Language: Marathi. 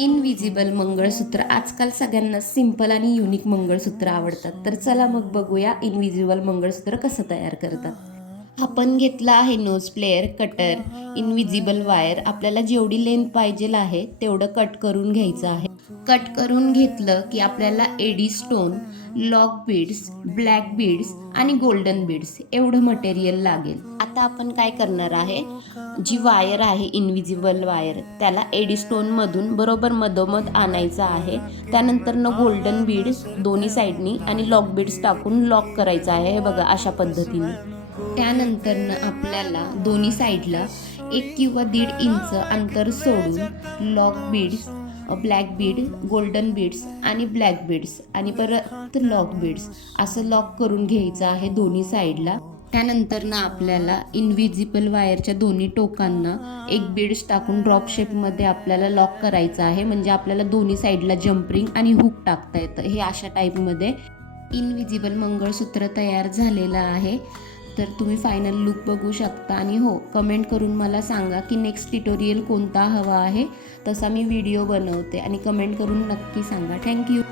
इनविजिबल मंगळसूत्र आजकाल सगळ्यांना सिंपल आणि युनिक मंगळसूत्र आवडतात. तर चला मग बघूया इनविजिबल मंगळसूत्र कसं तयार करतात. आपण घेतला आहे nose plier, cutter, invisible wire. आपल्याला जेवढी लेंथ पाहिजे आहे तेवढं कट करून घ्यायचं आहे. कट करून घेतलं की आपल्याला AD stone, lock beads, black beads आणि गोल्डन बीड्स एवढं मटेरियल लागेल. आता आपण काय करणार आहे, जी वायर आहे इनविजिबल वायर त्याला एडी स्टोनमधून बरोबर मधोमध आणायचं आहे. त्यानंतरनं गोल्डन बीड्स दोन्ही साईडनी आणि लॉक बीड्स टाकून लॉक करायचं आहे. हे बघा अशा पद्धतीने. त्यानंतरनं आपल्याला दोन्ही साईडला 1 किंवा 1.5 इंच अंतर सोडून lock beads, black Beed, golden beads आणि ब्लॅक बीड्स आणि परत लॉक बीड्स असं लॉक करून घ्यायचं आहे दोन्ही साईडला. त्यानंतर ना आपल्याला इनविजिबल वायरच्या दोन्ही टोकांना एक बीड्स टाकून ड्रॉप शेपमध्ये आपल्याला लॉक करायचं आहे. म्हणजे आपल्याला दोन्ही साईडला जम्परिंग आणि हुक टाकता येतं. हे अशा टाईपमध्ये इनविजिबल मंगळसूत्र तयार झालेलं आहे. तर तुम्ही फायनल लुक बघू शकता. आणि हो, कमेंट करून मला सांगा की नेक्स्ट ट्युटोरियल कोणता हवा आहे, तसा मी व्हिडिओ बनवते. आणि कमेंट करून नक्की सांगा. थँक्यू.